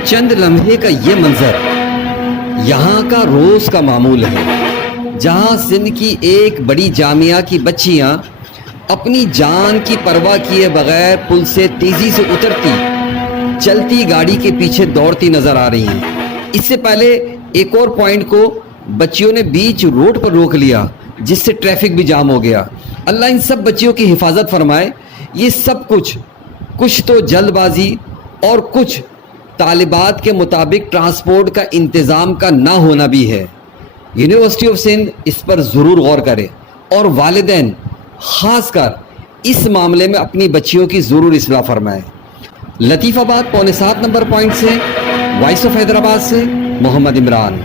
चंद लम्हे का ये मंजर यहाँ का रोज का मामूल है, जहाँ सिंध की एक बड़ी जामिया की बच्चियाँ अपनी जान की परवाह किए बगैर पुल से तेजी से उतरती चलती गाड़ी के पीछे दौड़ती नजर आ रही हैं। इससे पहले एक और पॉइंट को बच्चियों ने बीच रोड पर रोक लिया, जिससे ट्रैफिक भी जाम हो गया। अल्लाह इन सब बच्चियों की हिफाजत फरमाए। ये सब कुछ तो जल्दबाजी और कुछ तालिबात के मुताबिक ट्रांसपोर्ट का इंतज़ाम का ना होना भी है। यूनिवर्सिटी ऑफ सिंध इस पर ज़रूर गौर करे और वालिदैन ख़ासकर इस मामले में अपनी बच्चियों की ज़रूर इस्लाह फरमाए। लतीफ़ाबाद 7.25 नंबर पॉइंट से वॉइस ऑफ हैदराबाद से मोहम्मद इमरान।